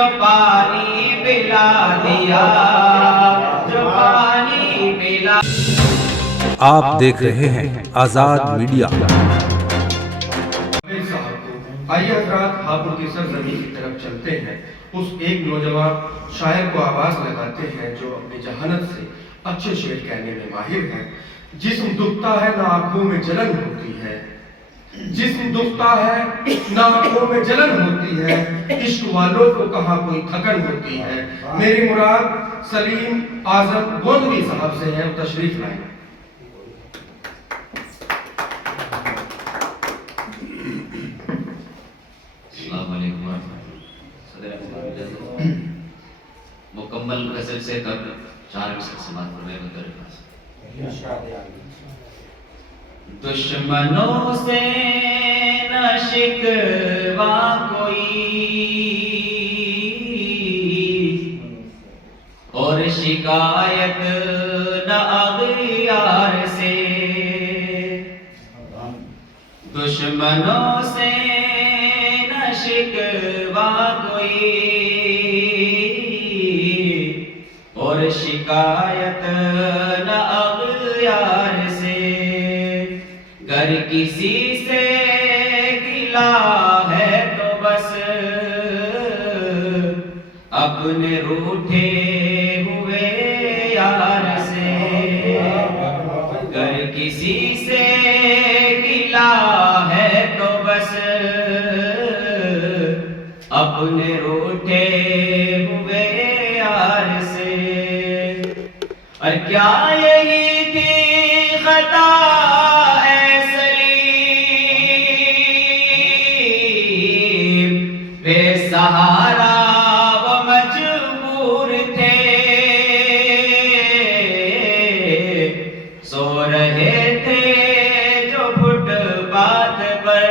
جو پانی پلا دیا، جو پانی پلا۔ آپ دیکھ رہے ہیں آزاد میڈیا۔ آئیے حضرات ہاپوڑ کی سرزمین کی طرف چلتے ہیں۔ اس ایک نوجوان شاعر کو آواز لگاتے ہیں جو اپنی ذہانت سے اچھے شعر کہنے میں ماہر ہے۔ جسم دکھتا ہے نہ آنکھوں میں جلن ہوتی ہے، جسم دکھتا ہے نہ آنکھوں میں جلن ہوتی ہے، عشق والوں کو کہاں کوئی تھکن ہوتی ہے۔ میری مراد سلیم اعظم گوندوی صاحب سے ہے، تشریف لائیں۔ السلام علیکم مکمل غزل سے قبل 4 منٹ سماعت فرمائے بندر پاس۔ دشمنوں سے نہ شکوا کوئی اور شکایت نہ اغیار سے، دشمنوں سے نہ شکوا کوئی اور شکایت نہ اغیار سے، گر کسی سے گلا ہے تو بس اپنے روٹھے ہوئے یار سے، گر کسی سے گلا ہے تو بس اپنے روٹھے ہوئے یار سے۔ اور کیا یہی تھی خطا اے سلیم، بے سہارا وہ مجبور تھے، سو رہے تھے جو فٹ پاتھ پر،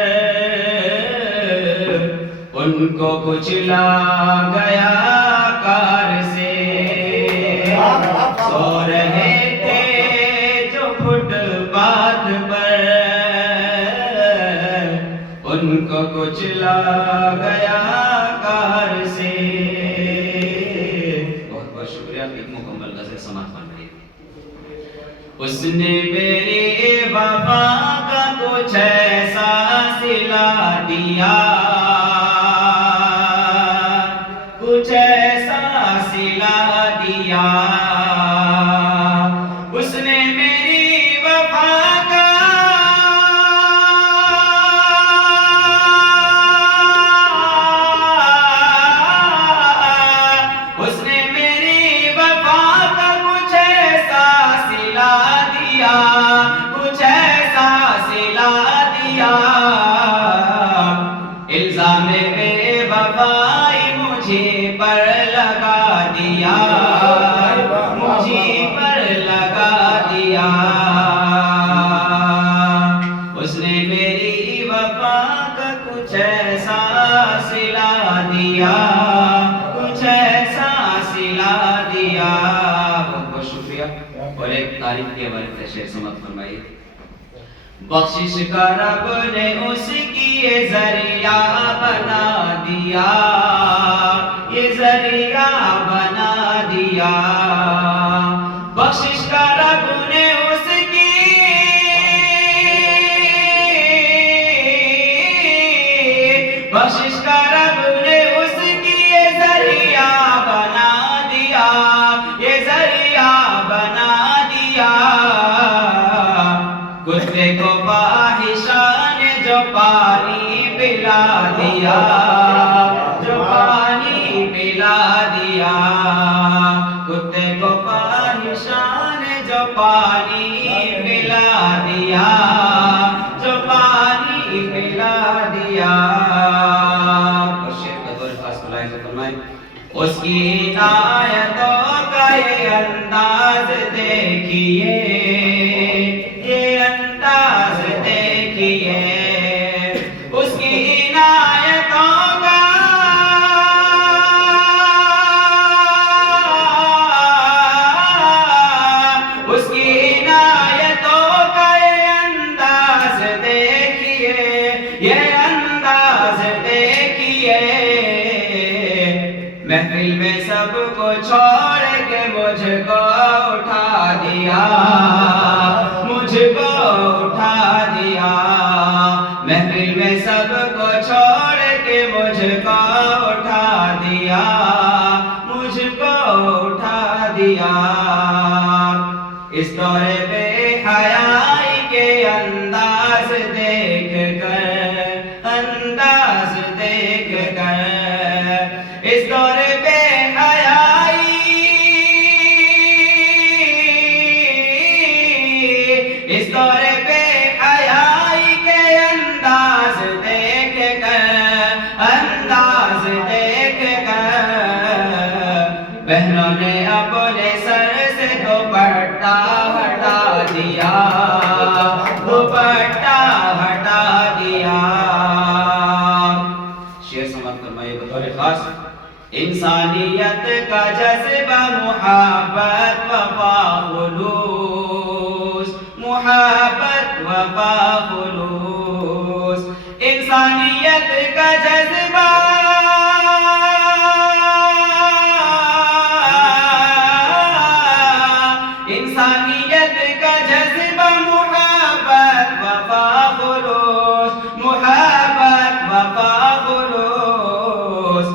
ان کو کچلا گیا کار سے، سو رہے تھے جو فٹ پاتھ پر، ان کو کچلا گیا کار سے۔ بہت بہت شکریہ، ایک مکمل غزل سماعت فرمائیے۔ اس نے میری وفا کا کچھ ایسا سلا دیا، کچھ ایسا سلا دیا، اس نے میری وفا کا اس نے میری وفا کا کچھ ایسا سلا دیا، کچھ ایسا سلا دیا، الزام بے وفائی مجھے پر لگا دیا، مجھے پر لگا دیا، اس نے میری وفا کا کچھ ایسا سلا دیا، کچھ ایسا سلا دیا۔ بہت بہت شکریہ، اور ایک تعریف کے حوالے سے شعر سماعت فرمائیے۔ بخشش کا رب نے اس کی یہ ذریعہ بنا دیا، یہ ذریعہ بنا دیا، بخشش کا رب نے اس کی بخشش کا رب نے اس کی یہ ذریعہ بنا دیا، یہ ذریعہ بنا دیا، کتے کو فاحشہ نے جو پانی پلا دیا، جو پانی پلا دیا، کتے کو فاحشہ نے جو پانی پلا دیا، جو پانی پلا دیا۔ اور شعر کا دور خاص ملاحظہ فرمائیں۔ اس کی عنایتوں کا یہ انداز دیکھیے، یہ انداز دیکھیے، اس کی عنایتوں کا اس کی عنایتوں کا یہ انداز دیکھیے، یہ انداز دیکھیے، محفل میں سب کو چھوڑ کے مجھ کو اٹھا دیا، مجھ کو اٹھا دیا، محفل میں سب کو چھوڑ کے مجھ کو اٹھا دیا، مجھ کو اٹھا دیا۔ اس دور بے حیائی کے انداز دیکھ کر، انداز دیکھ کر، اس دور بے حیائی، اس دور بے حیائی کے انداز دیکھ کر، انداز دیکھ کر، بہنوں نے اپنے سر سے دوپٹہ ہٹا دیا، دوپٹہ ہٹا دیا۔ شعر سماعت فرمائیے بطور خاص۔ انسانیت کا جذبہ محبت وفا خلوص، محبت وفا خلوص، انسانیت کا جذبہ، انسانیت کا جذبہ محبت وفا خلوص، محبت وفا خلوص،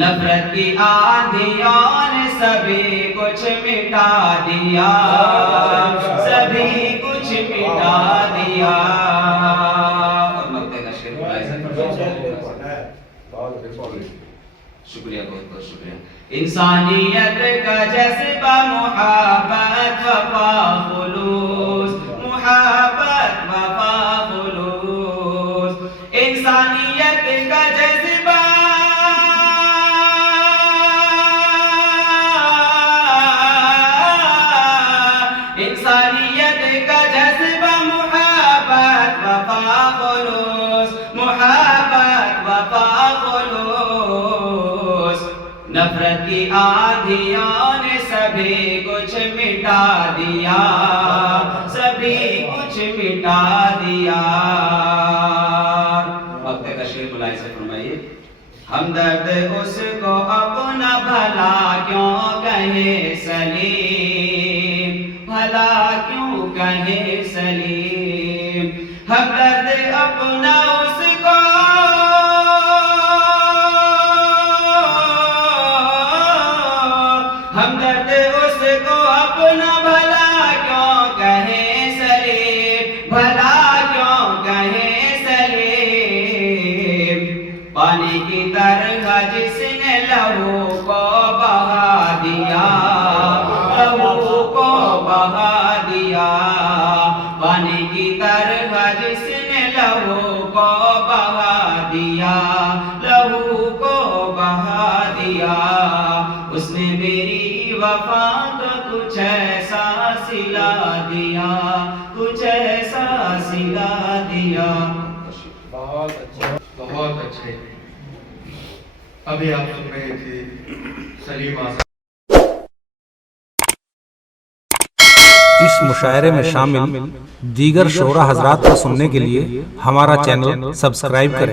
نفرت کی آندھیوں نے سبھی کچھ مٹا دیا، سبھی کچھ مٹا دیا۔ اور مقطع کا شعر شکریہ، بہت بہت شکریہ۔ انسانیت کا جذبہ محبت وفا خلوص، محبت وفا خلوص، انسانیت کا جذبہ، انسانیت کا جذبہ محبت وفا خلوص، محبت وفا خلوص، نفرت کی آندھیوں نے سبھی کچھ مٹا دیا، سبھی کچھ مٹا دیا۔ وقت کا شعر ملاحظہ فرمائیے۔ ہمدرد اس کو اپنا بھلا کیوں کہے سلیم، بھلا کیوں کہے سلیم، ہمدرد اپنا اس کو، ہمدرد اس کو اپنا بھلا کیوں کہے سلیم، بھلا کیوں کہے سلیم، پانی کی طرح جس نے لہو کو بہا دیا، لہو کو بہا دیا، پانی کی طرح جس نے لہو کو بہا دیا، لہو کو بہا دیا، اس نے میری وفا کا کچھ ایسا سلا دیا، کچھ ایسا سلا دیا۔ بہت اچھے، بہت اچھے۔ ابھی آپ سن رہے تھے سلیم آزاد۔ اس مشاعرے میں شامل دیگر شعراء حضرات کو سننے کے لیے ہمارا چینل سبسکرائب کریں۔